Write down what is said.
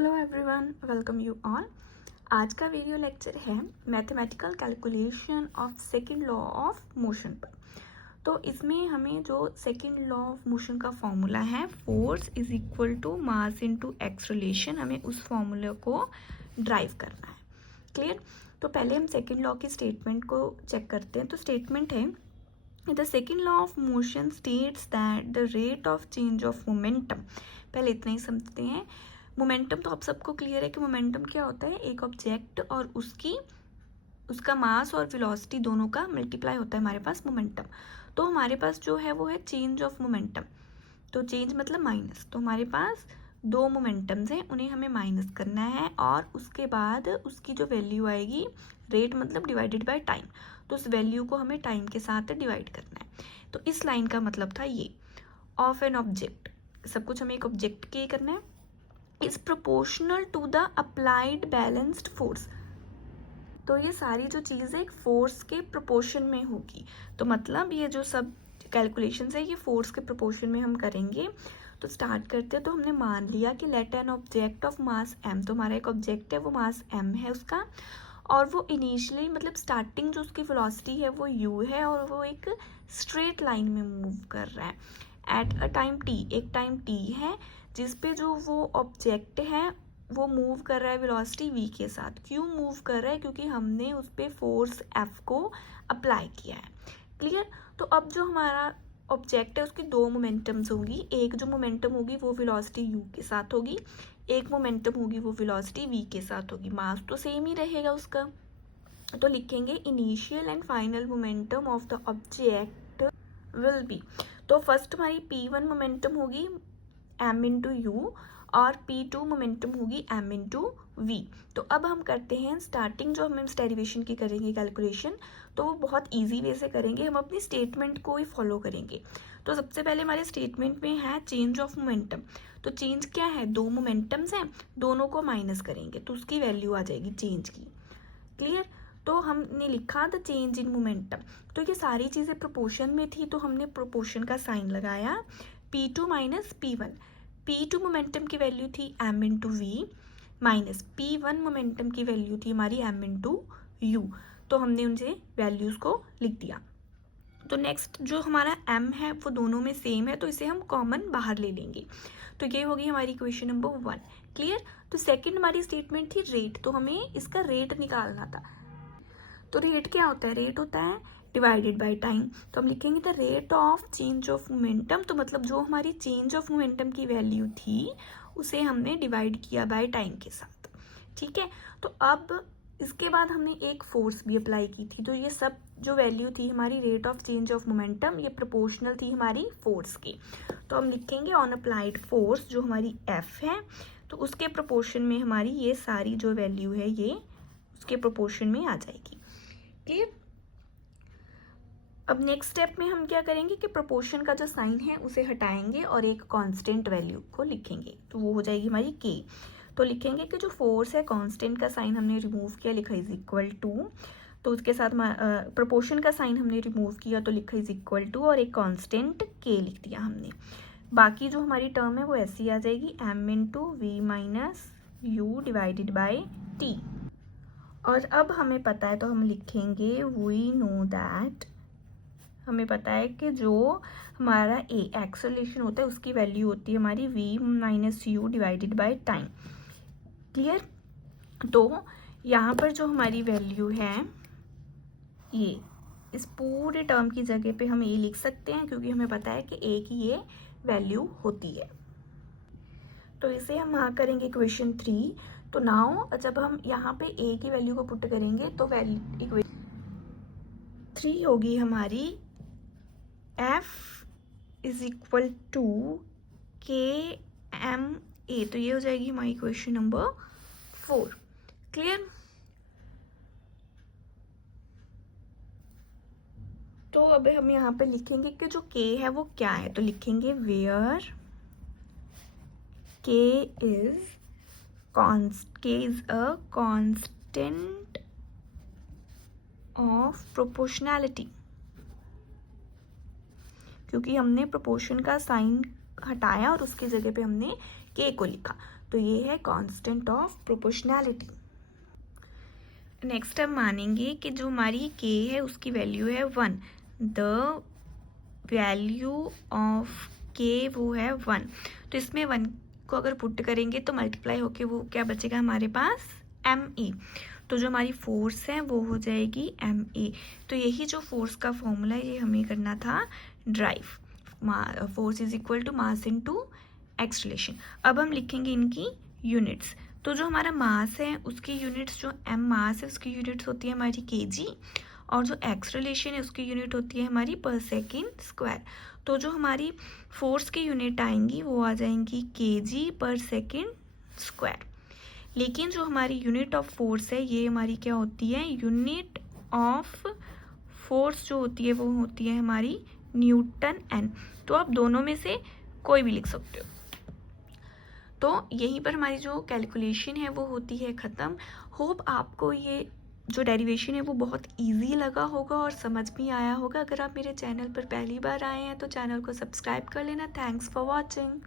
Hello everyone, welcome you all. आज का video lecture है mathematical calculation of second law of motion पर। तो इसमें हमें जो सेकंड लॉ ऑफ मोशन का फॉर्मूला है force is equal to mass into acceleration, हमें उस फॉर्मूले को ड्राइव करना है। क्लियर? तो पहले हम सेकंड लॉ की स्टेटमेंट को चेक करते हैं। तो स्टेटमेंट है the second law of motion states that the rate of change of momentum. पहले इतना ही समझते हैं। मोमेंटम तो आप सबको क्लियर है कि मोमेंटम क्या होता है, एक ऑब्जेक्ट और उसका मास और वेलोसिटी दोनों का मल्टीप्लाई होता है हमारे पास मोमेंटम। तो हमारे पास जो है वो है चेंज ऑफ मोमेंटम। तो चेंज मतलब माइनस। तो हमारे पास दो मोमेंटम्स हैं, उन्हें हमें माइनस करना है और उसके बाद उसकी जो वैल्यू आएगी, रेट मतलब डिवाइडेड बाय टाइम, तो उस वैल्यू को हमें टाइम के साथ डिवाइड करना है। तो इस लाइन का मतलब था ये ऑफ एन ऑब्जेक्ट, सब कुछ हमें एक ऑब्जेक्ट के करना है, is proportional to the applied balanced force. तो ये सारी जो चीज़ें एक फोर्स के प्रोपोर्शन में होगी। तो मतलब ये जो सब कैलकुलेशंस है ये फोर्स के प्रोपोर्शन में हम करेंगे। तो स्टार्ट करते हैं। तो हमने मान लिया कि let an object of mass m, तो हमारा एक ऑब्जेक्ट है वो मास m है उसका, और वो इनिशियली मतलब स्टार्टिंग जो उसकी वेलोसिटी है वो u है और वो एक स्ट्रेट लाइन में मूव कर रहा है एट अ टाइम t, एक टाइम t है जिस पे जो वो ऑब्जेक्ट है वो मूव कर रहा है वेलोसिटी v के साथ। क्यों मूव कर रहा है? क्योंकि हमने उस पर फोर्स f को अप्लाई किया है। क्लियर? तो अब जो हमारा ऑब्जेक्ट है उसकी दो मोमेंटम्स होंगी। एक जो मोमेंटम होगी वो वेलोसिटी u के साथ होगी, एक मोमेंटम होगी वो वेलोसिटी v के साथ होगी। मास तो सेम ही रहेगा उसका। तो लिखेंगे initial and final momentum of the object will be. तो फर्स्ट हमारी p1 मोमेंटम होगी m इंटू यू और p2 मोमेंटम होगी m इंटू वी। तो अब हम करते हैं स्टार्टिंग, जो हम इस डेरिवेशन की करेंगे कैलकुलेशन, तो वो बहुत इजी वे से करेंगे। हम अपनी स्टेटमेंट को ही फॉलो करेंगे। तो सबसे पहले हमारे स्टेटमेंट में है चेंज ऑफ मोमेंटम। तो चेंज क्या है? दो मोमेंटम्स हैं, दोनों को माइनस करेंगे तो उसकी वैल्यू आ जाएगी चेंज की। क्लियर? तो हमने लिखा द चेंज इन मोमेंटम। तो ये सारी चीज़ें प्रोपोर्शन में थी तो हमने प्रोपोर्शन का साइन लगाया, p2 minus p1। p2 momentum की वैल्यू थी m into v minus p1 momentum की वैल्यू थी हमारी m इंटू यू। तो हमने उनसे वैल्यूज़ को लिख दिया। तो नेक्स्ट जो हमारा m है वो दोनों में सेम है तो इसे हम कॉमन बाहर ले लेंगे। तो ये होगी हमारी इक्वेशन नंबर 1। क्लियर? तो सेकंड हमारी स्टेटमेंट थी रेट, तो हमें इसका रेट निकालना था। तो रेट क्या होता है? रेट होता है डिवाइडेड बाय टाइम। तो हम लिखेंगे the rate of change of momentum. तो मतलब जो हमारी चेंज ऑफ मोमेंटम की वैल्यू थी उसे हमने डिवाइड किया बाय टाइम के साथ। ठीक है? तो अब इसके बाद हमने एक फोर्स भी अप्लाई की थी। तो ये सब जो वैल्यू थी हमारी rate of change of momentum, ये प्रोपोर्शनल थी हमारी फोर्स की। तो हम लिखेंगे ऑन अप्लाइड फोर्स जो हमारी F है, तो उसके प्रोपोर्शन में हमारी ये सारी जो वैल्यू है ये उसके प्रोपोर्शन में आ जाएगी। क्लियर? अब नेक्स्ट स्टेप में हम क्या करेंगे कि प्रोपोर्शन का जो साइन है उसे हटाएंगे और एक कांस्टेंट वैल्यू को लिखेंगे, तो वो हो जाएगी हमारी k। तो लिखेंगे कि जो फोर्स है कांस्टेंट का साइन हमने रिमूव किया, लिखा इज इक्वल टू, तो उसके साथ प्रोपोर्शन का साइन हमने रिमूव किया तो लिखा इज इक्वल टू और एक कांस्टेंट k लिख दिया हमने। बाकी जो हमारी टर्म है वो ऐसी आ जाएगी m into v minus u divided by t। और अब हमें पता है तो हम लिखेंगे वी नो दैट, हमें पता है कि जो हमारा ए एक्सेलरेशन होता है उसकी वैल्यू होती है हमारी v minus u divided by time. Clear? तो यहाँ पर जो हमारी वैल्यू है ये, इस पूरे टर्म की जगह पे हम ए लिख सकते हैं क्योंकि हमें पता है कि ए की ये वैल्यू होती है। तो इसे हम यहाँ करेंगे इक्वेशन 3। तो नाउ जब हम यहाँ पे ए की वैल्यू को पुट करेंगे तो वैल्यू इक्वेशन 3 होगी हमारी F इज इक्वल टू के एम ए। तो ये हो जाएगी हमारी इक्वेशन नंबर 4। क्लियर? तो अब हम यहाँ पे लिखेंगे कि जो k है वो क्या है। तो लिखेंगे where k is a constant of proportionality, क्योंकि हमने प्रोपोर्शन का साइन हटाया और उसकी जगह पे हमने के को लिखा, तो ये है कांस्टेंट ऑफ प्रोपोर्शनैलिटी। नेक्स्ट हम मानेंगे कि जो हमारी के है उसकी वैल्यू है 1, द वैल्यू ऑफ के वो है 1, तो इसमें 1 को अगर पुट करेंगे तो मल्टीप्लाई होके वो क्या बचेगा हमारे पास MA, तो जो हमारी फोर्स है वो हो जाएगी MA। तो यही जो फोर्स का फॉर्मूला है ये हमें करना था derive, force is equal to mass into acceleration. अब हम लिखेंगे इनकी यूनिट्स, तो जो हमारा मास है उसकी यूनिट्स, जो m मास है उसकी यूनिट्स होती है हमारी kg, और जो एक्सलेशन है उसकी यूनिट होती है हमारी पर सेकेंड स्क्वायर। तो जो हमारी फोर्स की यूनिट आएंगी वो आ जाएंगी kg पर सेकेंड स्क्वायर, लेकिन जो हमारी यूनिट ऑफ फोर्स है ये हमारी क्या होती है, यूनिट ऑफ फोर्स जो होती है वो होती है हमारी न्यूटन एन। तो आप दोनों में से कोई भी लिख सकते हो। तो यहीं पर हमारी जो कैलकुलेशन है वो होती है ख़त्म। होप आपको ये जो डेरिवेशन है वो बहुत इजी लगा होगा और समझ भी आया होगा। अगर आप मेरे चैनल पर पहली बार आए हैं तो चैनल को सब्सक्राइब कर लेना। Thanks for watching.